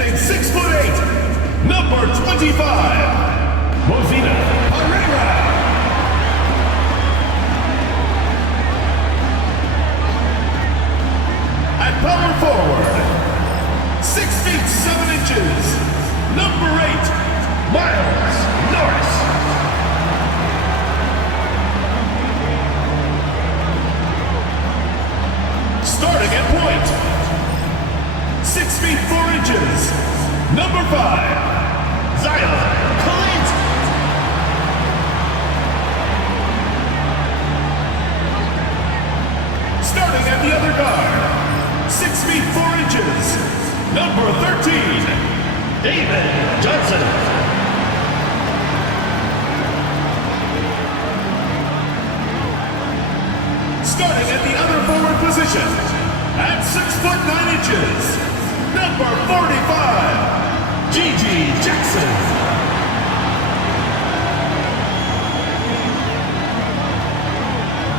Standing 6'8", number 25, Maozinha Pereira. At power forward, 6 feet 7 inches, number 8, Miles Norris. Starting at point, 6 feet 4 inches, number 5, Zyon Pullin. Starting at the other guard, 6 feet 4 inches, number 13, David Johnson. Starting at the other forward position, at 6 foot 9 inches, number 45, Gigi Jackson.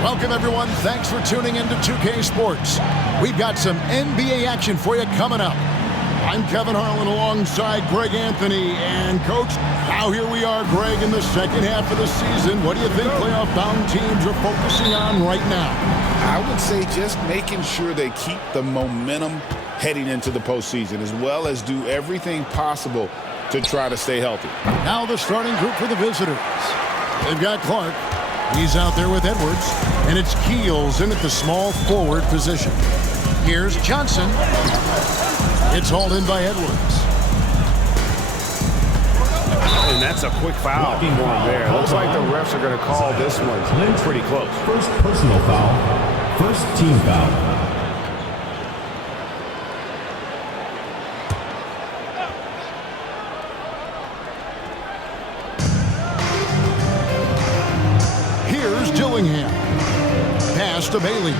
Welcome, everyone. Thanks for tuning into 2K Sports. We've got some NBA action for you coming up. I'm Kevin Harlan alongside Greg Anthony. And, Coach, now here we are, Greg, in the second half of the season. What do you think playoff-bound teams are focusing on right now? I would say just making sure they keep the momentum heading into the postseason, as well as do everything possible to try to stay healthy. Now the starting group for the visitors. They've got Clark. He's out there with Edwards. And it's Keels in at the small forward position. Here's Johnson. It's hauled in by Edwards. And that's a quick foul for him there. Looks like the refs are going to call this one pretty close. First personal foul, first team foul. Here's Dillingham. Pass to Bailey.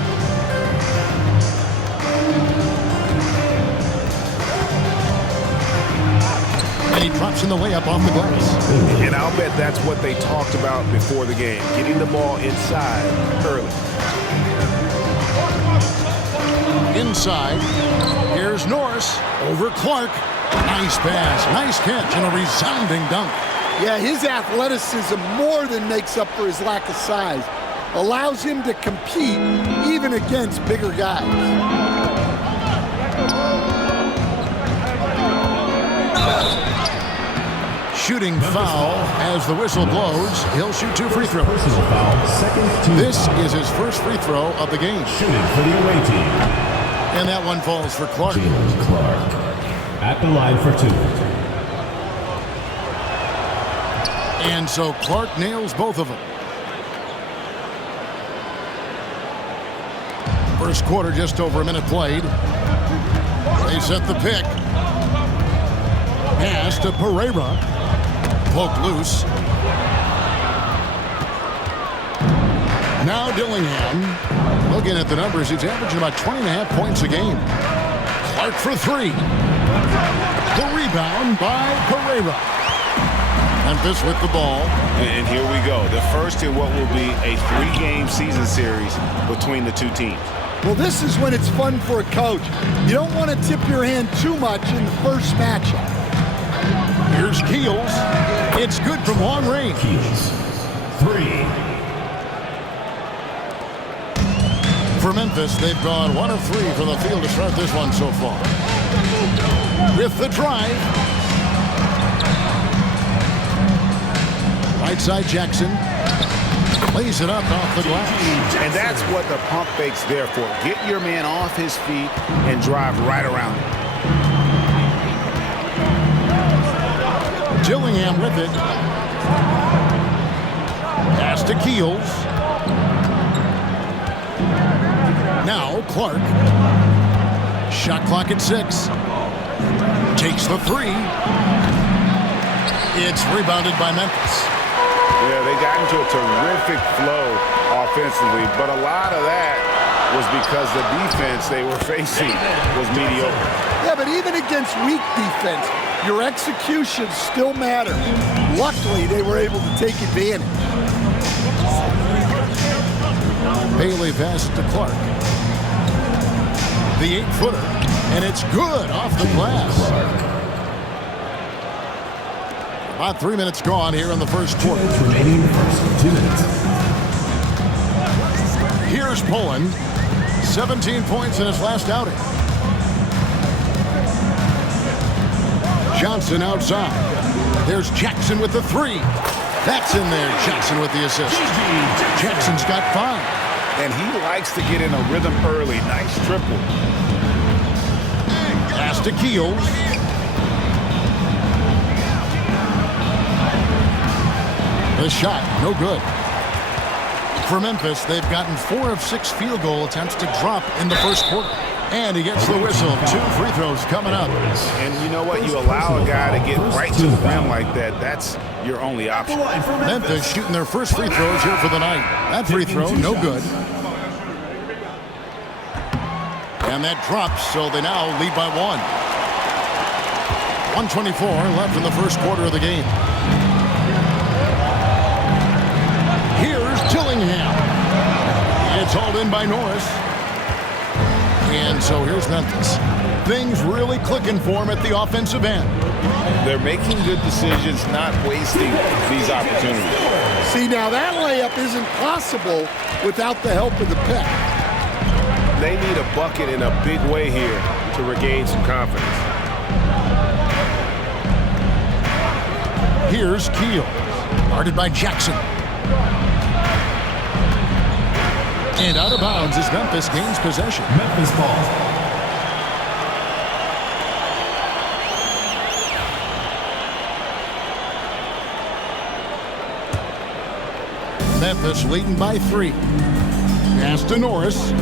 And he drops in the layup off the glass. And I'll bet that's what they talked about before the game, getting the ball inside early. Inside, here's Norris over Clark. Nice pass, nice catch, and a resounding dunk. Yeah, his athleticism more than makes up for his lack of size. Allows him to compete even against bigger guys. Shooting foul as the whistle blows. He'll shoot 2 free throws. Personal foul, second team This foul. is his first free throw of the game. Shooting for the away team, And that one falls for Clark. Jaylen Clark. At the line for 2. And so Clark nails both of them. First quarter, just over a minute played. They set the pick. Pass to Pereira. Poked loose. Now Dillingham. Looking at the numbers, he's averaging about 20.5 points a game. Clark for 3. The rebound by Pereira. Memphis with the ball. And here we go. The first in what will be a 3-game season series between the two teams. Well, this is when it's fun for a coach. You don't want to tip your hand too much in the first matchup. Here's Keels. It's good from long range. Keels, 3. For Memphis, they've gone 1 of 3 from the field to start this one so far. With the drive. Right side Jackson. Lays it up off the glass. And that's what the pump fake's there for. Get your man off his feet and drive right around him. Dillingham with it. Pass to Keels. Now Clark. Shot clock at 6. Takes the 3. It's rebounded by Memphis. Yeah, they got into a terrific flow offensively, but a lot of that was because the defense they were facing was mediocre. Yeah, but even against weak defense, your execution still matters. Luckily, they were able to take advantage. Bailey passes to Clark. The 8-footer, and it's good off the glass. About 3 minutes gone here in the first quarter. Remaining first 2 minutes. Here's Pullin. 17 points in his last outing. Johnson outside. There's Jackson with the 3. That's in there. Jackson with the assist. Jackson's got 5. And he likes to get in a rhythm early. Nice triple. Pass to Keels. The shot, no good. For Memphis, they've gotten 4 of 6 field goal attempts to drop in the first quarter. And he gets the whistle. 2 free throws coming up. And you know what? You allow a guy to get right to the rim like that. That's your only option. Memphis shooting their first free throws here for the night. That free throw, no good. And that drops, so they now lead by 1. 1:24 left in the first quarter of the game. Here's Dillingham. It's hauled in by Norris. And so here's Memphis. Things really clicking for him at the offensive end. They're making good decisions, not wasting these opportunities. See, now that layup isn't possible without the help of the pick. They need a bucket in a big way here to regain some confidence. Here's Keel. Guarded by Jackson. And out of bounds as Memphis gains possession. Memphis ball. Memphis leading by 3. Pass to Norris.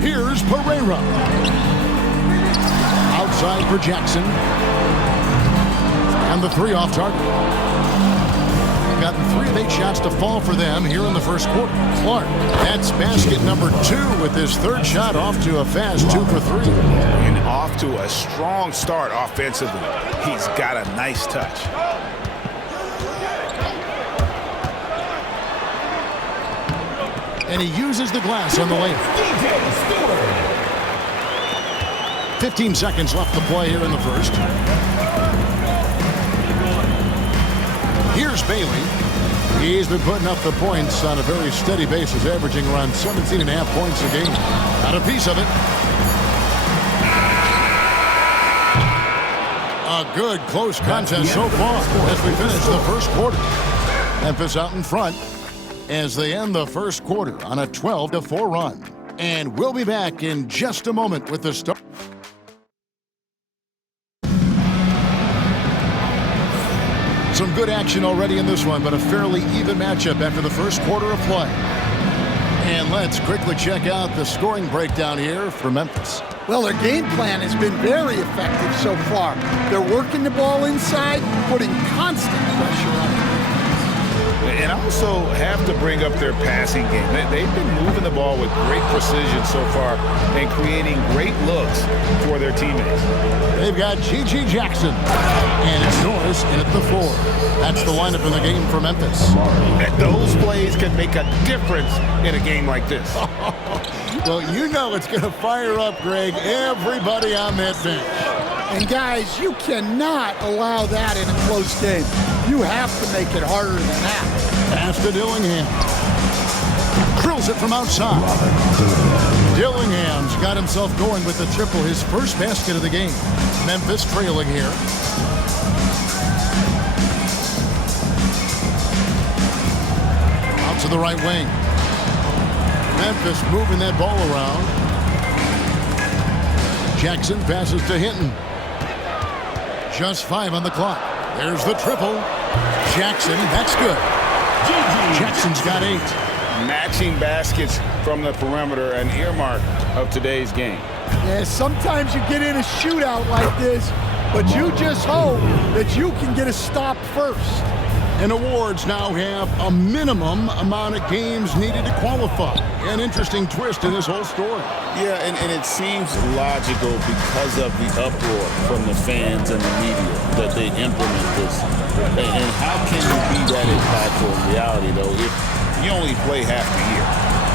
Here's Pereira. Outside for Jackson. And the 3 off target. Gotten 3 of 8 shots to fall for them here in the first quarter. Clark, that's basket number 2 with his 3rd shot off to a fast 2 for 3. And off to a strong start offensively. He's got a nice touch. And he uses the glass on the layup. DJ Steward. 15 seconds left to play here in the first. Here's Bailey. He's been putting up the points on a very steady basis, averaging around 17.5 points a game. Got a piece of it. A good close contest so far as we finish the first quarter. Memphis out in front as they end the first quarter on a 12-4 run. And we'll be back in just a moment with the start. Some good action already in this one, but a fairly even matchup after the first quarter of play. And let's quickly check out the scoring breakdown here for Memphis. Well, their game plan has been very effective so far. They're working the ball inside, putting constant pressure on it. And also have to bring up their passing game. They've been moving the ball with great precision so far and creating great looks for their teammates. They've got G.G. Jackson, and it's Norris in at the 4. That's the lineup in the game for Memphis. And those plays can make a difference in a game like this. Well, you know it's going to fire up, Greg, everybody on that bench. And guys, you cannot allow that in a close game. You have to make it harder than that. Pass to Dillingham. Drills it from outside. Dillingham's got himself going with the triple, his first basket of the game. Memphis trailing here. Out to the right wing. Memphis moving that ball around. Jackson passes to Hinton. Just 5 on the clock. There's the triple. Jackson, that's good. Jackson's got 8. Matching baskets from the perimeter, an earmark of today's game. Yeah, sometimes you get in a shootout like this, but you just hope that you can get a stop first. And awards now have a minimum amount of games needed to qualify. An interesting twist in this whole story. Yeah, and it seems logical because of the uproar from the fans and the media that they implement this. And how can you be that impactful in reality, though, if you only play half the year?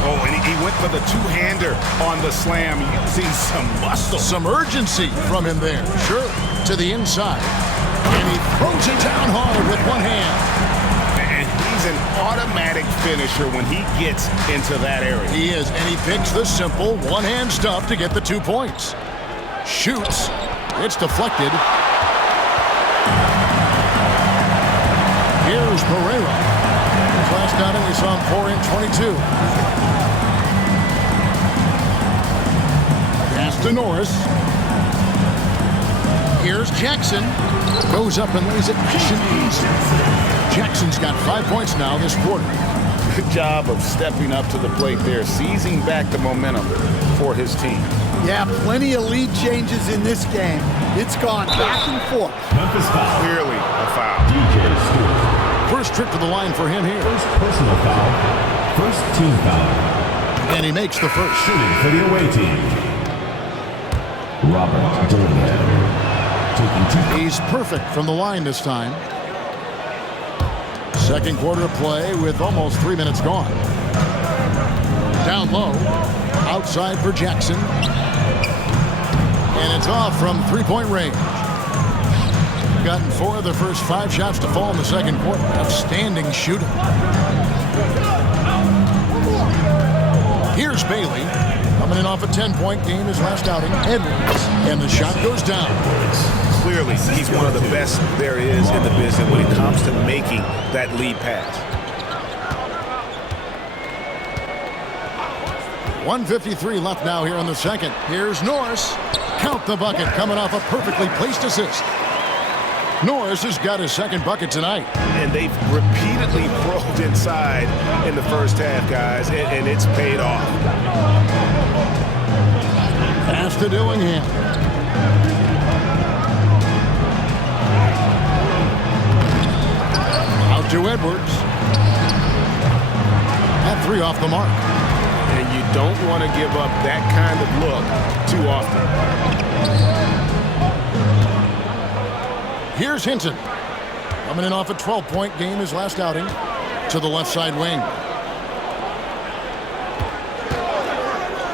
Oh, and he went for the two-hander on the slam, using some muscle. Some urgency from him there. Sure, to the inside. And he throws it down hard with one hand. And he's an automatic finisher when he gets into that area. He is, and he picks the simple one-hand stuff to get the 2 points. Shoots. It's deflected. Here's Pereira. His last outing, we saw him 4 in 22. Pass to Norris. Here's Jackson. Goes up and lays it nice and easy. Jackson's got 5 points now this quarter. Good job of stepping up to the plate there, seizing back the momentum for his team. Yeah, plenty of lead changes in this game. It's gone back and forth. Memphis foul. Clearly a foul. DJ Steward. First trip to the line for him here. First personal foul. First team foul. And he makes the first. Shooting for the away team. Robert Dillingham. Taking 2. He's perfect from the line this time. Second quarter of play with almost 3 minutes gone. Down low. Outside for Jackson. And it's off from three-point range. Gotten 4 of the first 5 shots to fall in the second quarter. Outstanding shooting. Here's Bailey. Coming in off a 10-point game his last outing. Edwards. And the shot goes down. Clearly, he's one of the best there is in the business when it comes to making that lead pass. 1:53 left now here in the second. Here's Norris. Count the bucket coming off a perfectly placed assist. Norris has got his second bucket tonight. And they've repeatedly probed inside in the first half, guys, and it's paid off. Pass to Dillingham. Out to Edwards. That 3 off the mark. And you don't want to give up that kind of look too often. Here's Hinton. Coming in off a 12-point game his last outing. To the left side wing.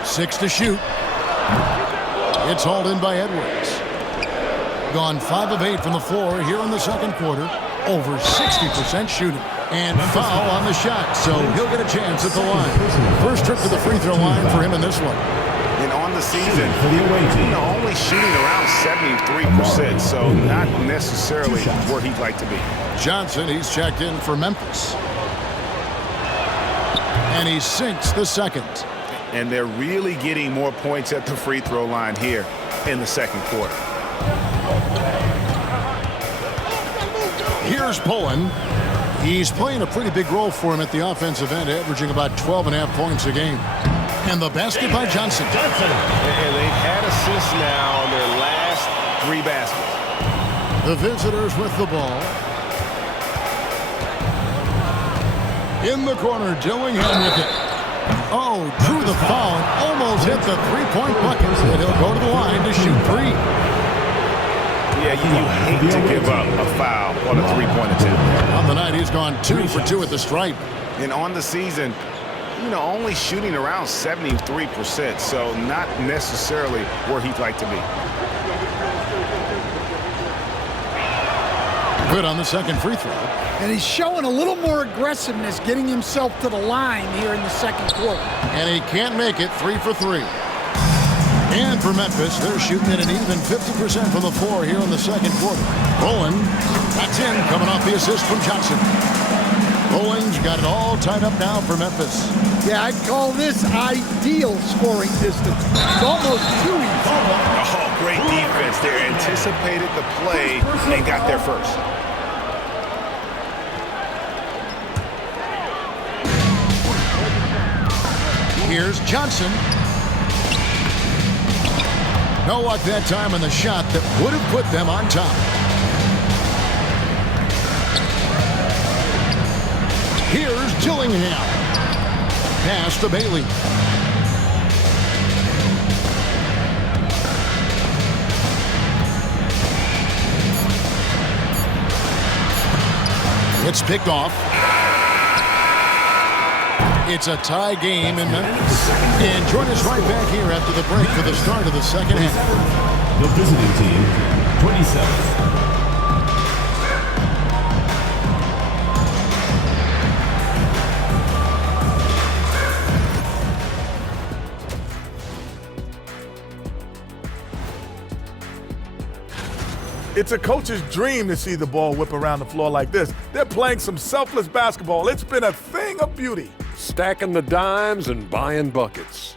6 to shoot. It's hauled in by Edwards. Gone 5 of 8 from the floor here in the second quarter. Over 60% shooting. And foul on the shot, so he'll get a chance at the line. First trip to the free throw line for him in this one. And on the season, only shooting around 73%, so not necessarily where he'd like to be. Johnson, he's checked in for Memphis. And he sinks the second. And they're really getting more points at the free throw line here in the second quarter. Here's Pullin. He's playing a pretty big role for him at the offensive end, averaging about 12.5 points a game. And the basket by Johnson. And they've had assists now on their last 3 baskets. The visitors with the ball. In the corner, Dillingham with it. Oh, drew the foul and almost hit the three-point bucket. And he'll go to the line to shoot 3. Yeah, you hate to give up a foul on a 3-point attempt. On the night, he's gone 2 for 2 at the stripe. And on the season, only shooting around 73%, so not necessarily where he'd like to be. Good on the second free throw. And he's showing a little more aggressiveness getting himself to the line here in the second quarter. And he can't make it. 3 for 3. And for Memphis, they're shooting at an even 50% from the floor here in the second quarter. Pullin, that's in, coming off the assist from Johnson. Pullin's got it all tied up now for Memphis. Yeah, I'd call this ideal scoring distance. It's almost too easy. Oh, great defense there. Anticipated the play and got there first. Here's Johnson. No luck that time on the shot that would have put them on top. Here's Dillingham. Pass to Bailey. It's picked off. It's a tie game in Memphis. And join us right back here after the break for the start of the second half. The visiting team, 27th. It's a coach's dream to see the ball whip around the floor like this. They're playing some selfless basketball. It's been a thing of beauty. Stacking the dimes and buying buckets.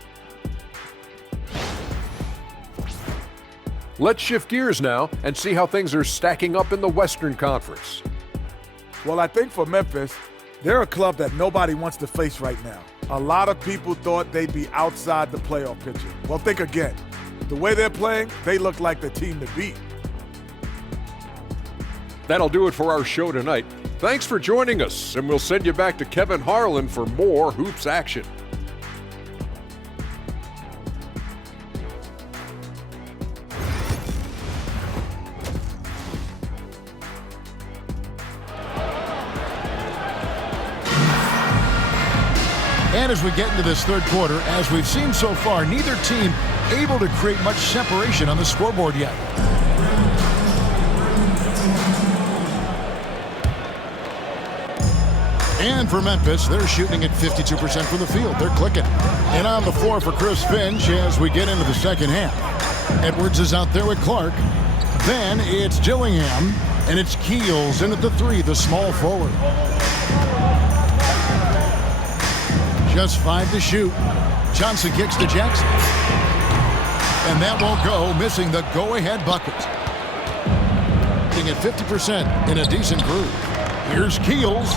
Let's shift gears now and see how things are stacking up in the Western Conference. Well, I think for Memphis, they're a club that nobody wants to face right now. A lot of people thought they'd be outside the playoff picture. Well, think again. The way they're playing, they look like the team to beat. That'll do it for our show tonight. Thanks for joining us, and we'll send you back to Kevin Harlan for more hoops action. And as we get into this third quarter, as we've seen so far, neither team able to create much separation on the scoreboard yet. And for Memphis, they're shooting at 52% from the field. They're clicking. And on the floor for Chris Finch as we get into the second half. Edwards is out there with Clark. Then it's Dillingham, and it's Keels in at the three, the small forward. Just 5 to shoot. Johnson kicks to Jackson. And that won't go, missing the go-ahead bucket. At 50% in a decent groove. Here's Keels.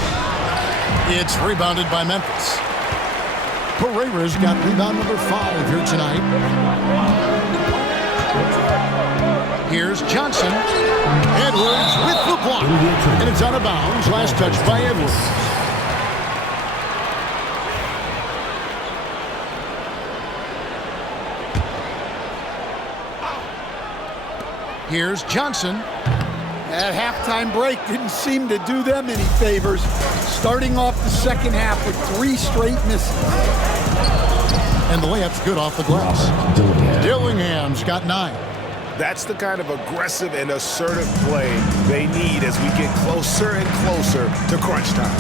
It's rebounded by Memphis. Pereira's got rebound number 5 here tonight. Here's Johnson. Edwards with the block. And it's out of bounds. Last touch by Edwards. Here's Johnson. That halftime break didn't seem to do them any favors. Starting off the second half with 3 straight misses. And the layup's good off the glass. Dillingham's got 9. That's the kind of aggressive and assertive play they need as we get closer and closer to crunch time.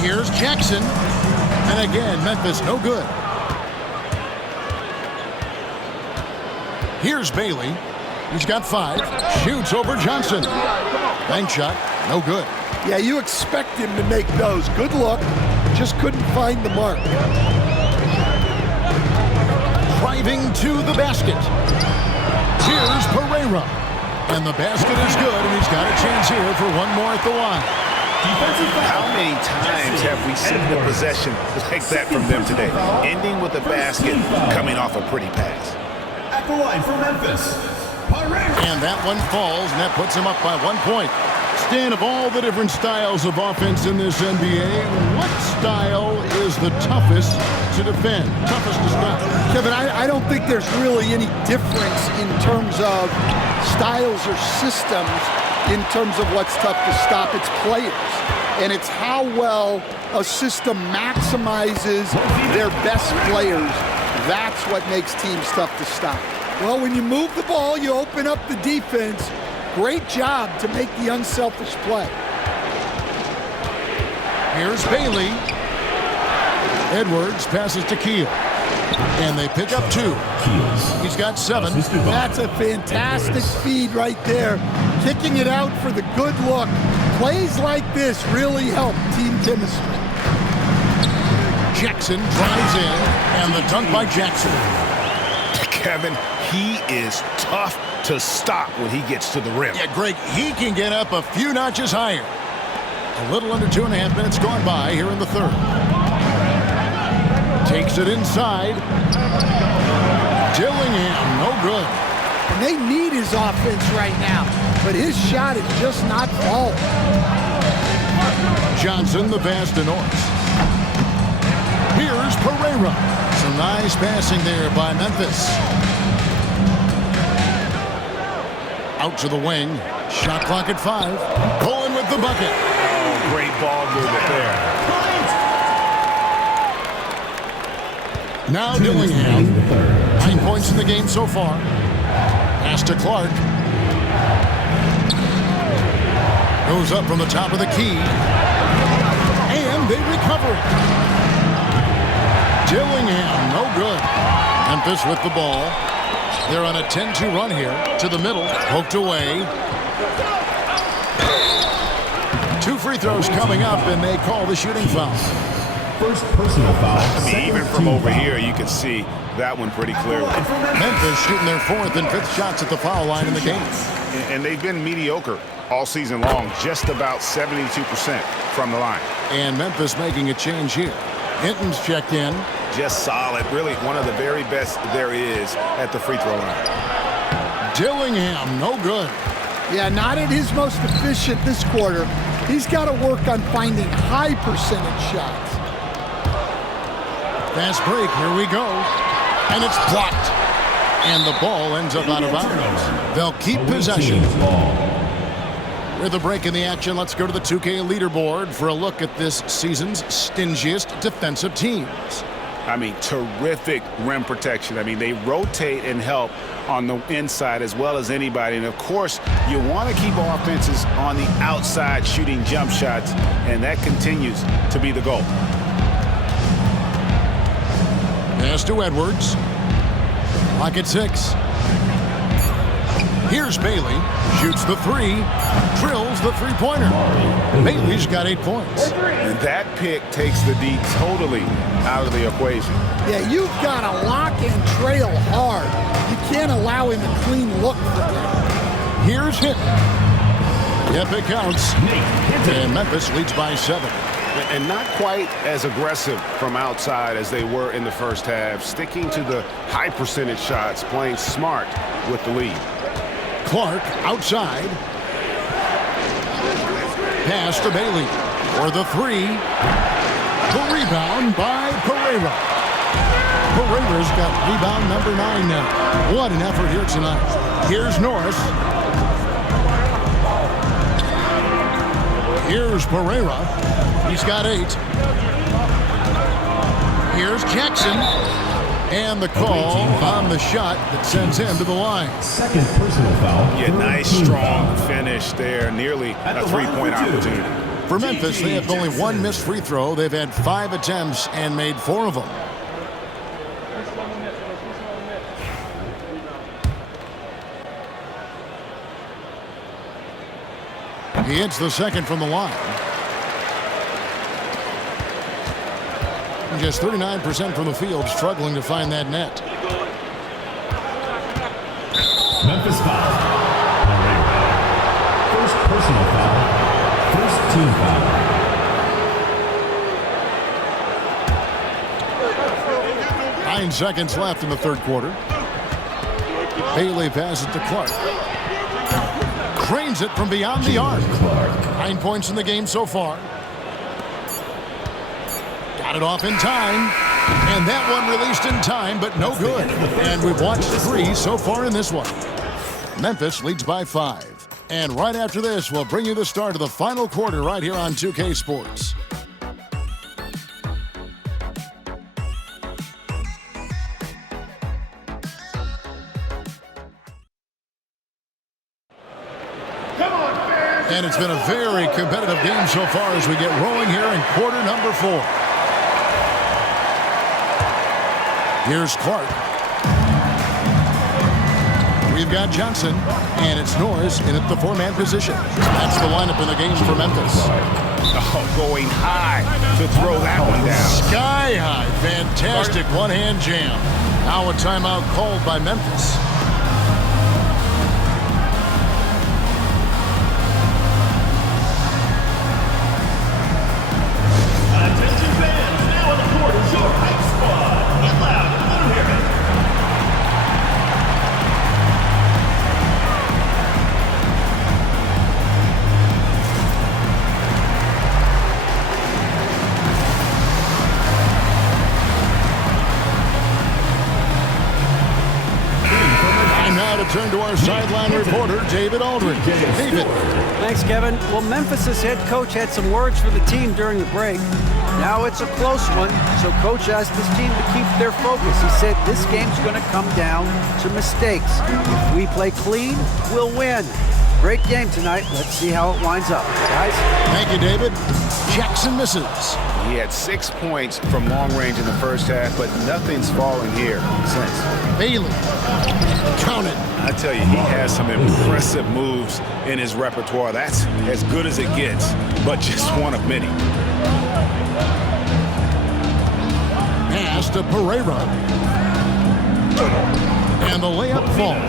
Here's Jackson. And again, Memphis no good. Here's Bailey. He's got 5. Shoots over Johnson. Bank shot. No good. Yeah, you expect him to make those. Good look. Just couldn't find the mark. Driving to the basket. Here's Pereira. And the basket is good, and he's got a chance here for one more at the line. How many times have we seen the possession like that from them today? Ending with a basket, coming off a pretty pass. At the line for Memphis, Pereira. And that one falls, and that puts him up by 1 point. Stan, of all the different styles of offense in this NBA, what style is the toughest to defend, toughest to stop? Kevin, I don't think there's really any difference in terms of styles or systems in terms of what's tough to stop. It's players, and it's how well a system maximizes their best players. That's what makes teams tough to stop. Well, when you move the ball, you open up the defense. Great job to make the unselfish play. Here's Bailey. Edwards passes to Keel. And they pick up 2. He's got 7. That's a fantastic feed right there. Kicking it out for the good look. Plays like this really help team chemistry. Jackson drives in, and the dunk by Jackson. Kevin, he is tough to stop when he gets to the rim. Yeah, Greg, he can get up a few notches higher. A little under 2.5 minutes gone by here in the third. Takes it inside. Dillingham, no good. And they need his offense right now, but his shot is just not falling. Johnson, the pass to Norris. Here's Pereira. Some nice passing there by Memphis. Out to the wing. Shot clock at 5. Pullin with the bucket. Oh, great ball movement there. Now Dillingham. 9 points in the game so far. Pass to Clark. Goes up from the top of the key. And they recover it. Dillingham, no good. Memphis with the ball. They're on a 10-2 run here. To the middle, poked away. 2 free throws coming up, and they call the shooting foul. First personal foul. I mean, even from over here, you can see that one pretty clearly. Memphis shooting their 4th and 5th shots at the foul line in the game. And they've been mediocre all season long, just about 72% from the line. And Memphis making a change here. Hinton's checked in. Just solid, really one of the very best there is at the free throw line. Dillingham, no good. Yeah, not at his most efficient this quarter. He's got to work on finding high percentage shots. Fast break, here we go. And it's blocked. And the ball ends up out of bounds. They'll keep possession. With a break in the action, let's go to the 2K leaderboard for a look at this season's stingiest defensive teams. I mean, terrific rim protection. I mean, they rotate and help on the inside as well as anybody. And, of course, you want to keep offenses on the outside shooting jump shots, and that continues to be the goal. Pass to Edwards. Clock at 6. Here's Bailey. Shoots the 3. Drills the three-pointer. Bailey's got 8 points. And that pick takes the D totally out of the equation. Yeah, you've got to lock and trail hard. You can't allow him a clean look for that. Here's Hinton. Yep, it counts. And Memphis leads by 7. And not quite as aggressive from outside as they were in the first half, sticking to the high percentage shots, playing smart with the lead. Clark outside. Pass to Bailey for the 3. The rebound by Pereira. Pereira's got rebound number 9 now. What an effort here tonight. Here's Norris. Here's Pereira. He's got 8. Here's Jackson. And the call on the shot that sends him to the line. Second personal foul. Yeah, nice, strong finish there. Nearly a three-point opportunity. For Memphis, they have only 1 missed free throw. They've had 5 attempts and made 4 of them. He hits the second from the line. Just 39% from the field, struggling to find that net. Memphis foul. Pereira. First personal foul. First team foul. 9 seconds left in the third quarter. Bailey passes to Clark. Cranes it from beyond the arc. 9 points in the game so far. Got it off in time. And that one released in time, but no good. And we've watched 3 so far in this one. Memphis leads by 5. And right after this, we'll bring you the start of the final quarter right here on 2K Sports. And it's been a very competitive game so far as we get rolling here in quarter number 4. Here's Clark. We've got Johnson, and it's Norris in at the 4-man position. That's the lineup in the game for Memphis. Oh, going high to throw that one down. Sky high. Fantastic one-hand jam. Now a timeout called by Memphis. Attention fans, now on the court is your hype squad. Get loud, let them hear it. our sideline reporter, David Aldridge. David. Thanks, Kevin. Well, Memphis' head coach had some words for the team during the break. Now it's a close one, so coach asked his team to keep their focus. He said this game's going to come down to mistakes. If we play clean, we'll win. Great game tonight. Let's see how it winds up, guys. Thank you, David. Jackson misses. He had 6 points from long range in the first half, but nothing's fallen here since. Bailey. Count it. I tell you, he has some impressive moves in his repertoire. That's as good as it gets, but just one of many. Pass to Pereira. And the layup falls.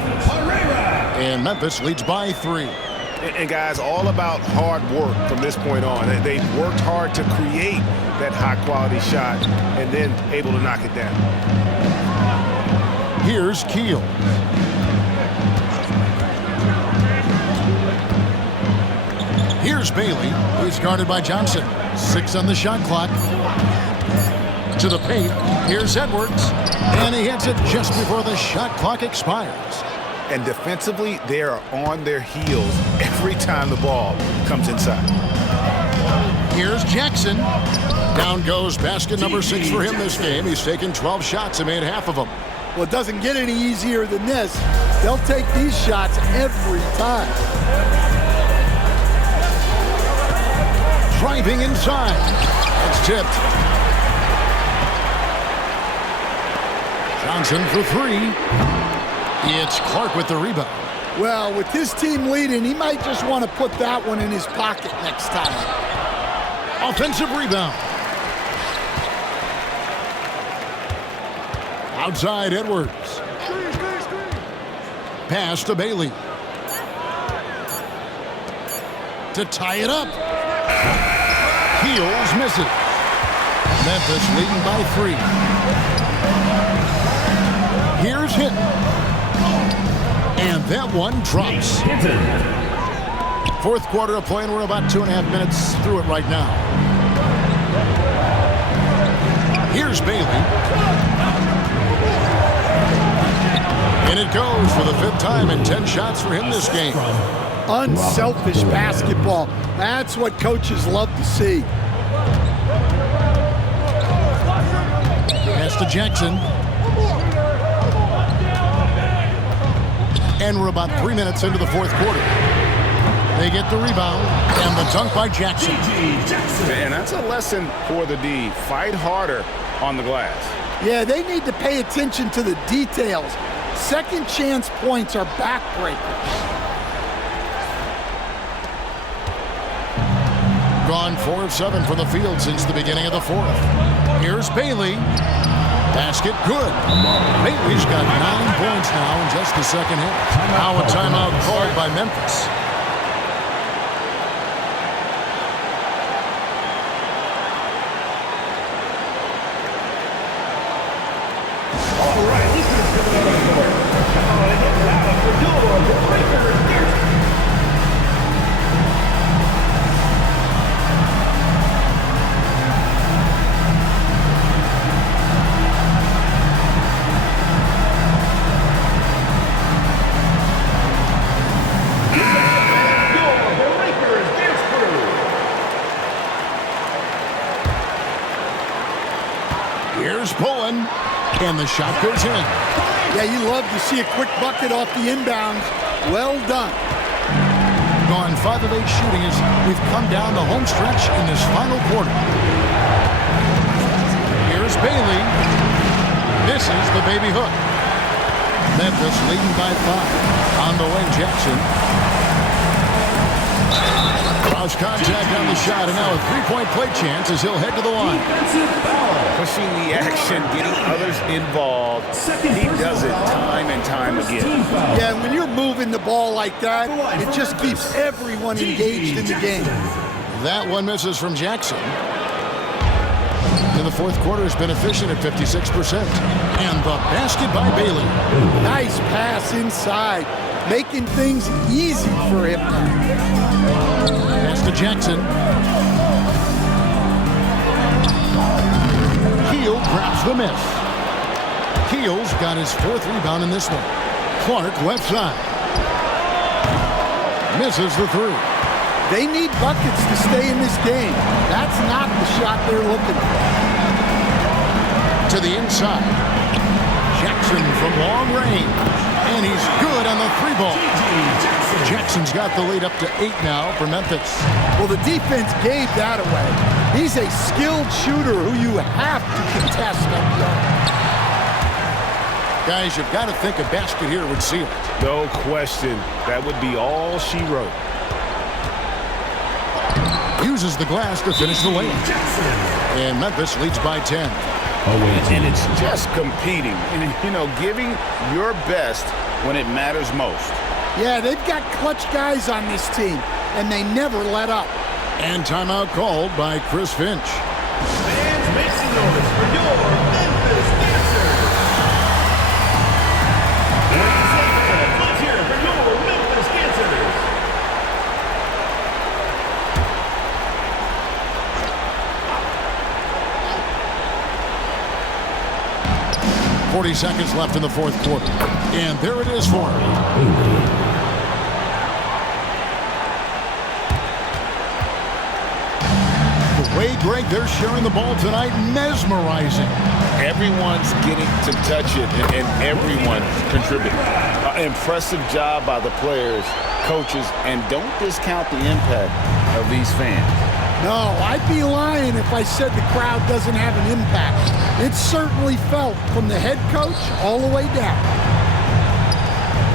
And Memphis leads by 3. And guys, all about hard work from this point on. They've worked hard to create that high-quality shot and then able to knock it down. Here's Keel. Here's Bailey, who's guarded by Johnson. 6 on the shot clock. To the paint. Here's Edwards. And he hits it just before the shot clock expires. And defensively, they are on their heels every time the ball comes inside. Here's Jackson. Down goes basket number 6 for him this game. He's taken 12 shots and made half of them. Well, it doesn't get any easier than this. They'll take these shots every time. Driving inside. It's tipped. Johnson for 3. It's Clark with the rebound. Well, with his team leading, he might just want to put that one in his pocket next time. Offensive rebound. Outside Edwards. Pass to Bailey. To tie it up. Heels misses. Memphis leading by 3. Here's Hinton. And that one drops. Fourth quarter of play, and we're about 2.5 minutes through it right now. Here's Bailey. And it goes for the 5th time and 10 shots for him this game. Unselfish basketball. That's what coaches love to see. Pass to Jackson. And we're about 3 minutes into the fourth quarter. They get the rebound and the dunk by Jackson. And that's a lesson for the D. Fight harder on the glass. Yeah, they need to pay attention to the details. Second chance points are backbreakers. Gone 4 of 7 for the field since the beginning of the fourth. Here's Bailey. Basket good. Bailey's got 9 points now in just the second half. Now a timeout called by Memphis. All right, listeners to the score. Come on and get loud for your breakers. Here's Pullin, and the shot goes in. Yeah, you love to see a quick bucket off the inbounds. Well done. Gone 5 of 8 shooting as we've come down the home stretch in this final quarter. Here's Bailey. Misses the baby hook. Memphis leading by 5. On the way, Jackson. Cross contact on the shot, and now a 3-point play chance as he'll head to the line. Pushing the action, getting others involved. He does it time and time again. Yeah, when you're moving the ball like that, it just keeps everyone engaged in the game. That one misses from Jackson. In the fourth quarter has been efficient at 56%. And the basket by Bailey. Nice pass inside, making things easy for him now. Pass to Jackson. Keel grabs the miss. Keel's got his 4th rebound in this one. Clark left side. Misses the three. They need buckets to stay in this game. That's not the shot they're looking for. To the inside. Jackson from long range. And he's good on the three ball. Jackson's got the lead up to 8 now for Memphis. Well, the defense gave that away. He's a skilled shooter who you have to contest on the arm. Guys, you've got to think a basket here would seal it. No question. That would be all she wrote. Uses the glass to finish the lane. And Memphis leads by 10. And it's just competing and, giving your best when it matters most. Yeah, they've got clutch guys on this team, and they never let up. And timeout called by Chris Finch. Fans, make some noise for your Memphis dancers. Let's hear it for your Memphis dancers. 40 seconds left in the fourth quarter. And there it is for him. The way, Greg, they're sharing the ball tonight, mesmerizing. Everyone's getting to touch it, and everyone's contributing. Impressive job by the players, coaches, and don't discount the impact of these fans. No, I'd be lying if I said the crowd doesn't have an impact. It's certainly felt from the head coach all the way down.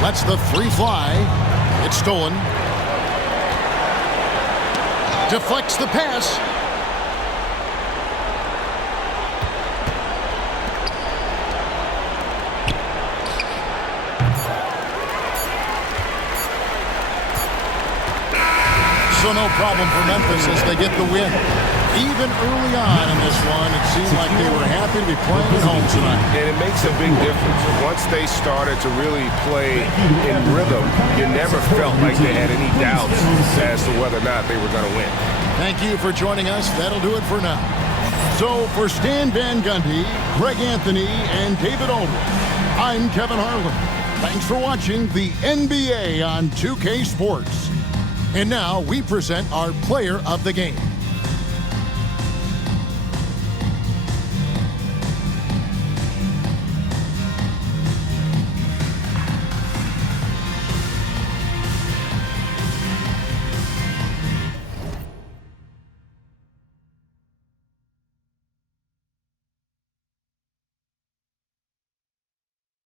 Lets the three fly. It's stolen. Deflects the pass. So no problem for Memphis as they get the win. Even early on in this one, it seemed like they were happy to be playing at home tonight. And it makes a big difference. Once they started to really play in rhythm, you never felt like they had any doubts as to whether or not they were going to win. Thank you for joining us. That'll do it for now. So for Stan Van Gundy, Greg Anthony, and David Aldridge, I'm Kevin Harlan. Thanks for watching the NBA on 2K Sports. And now we present our player of the game.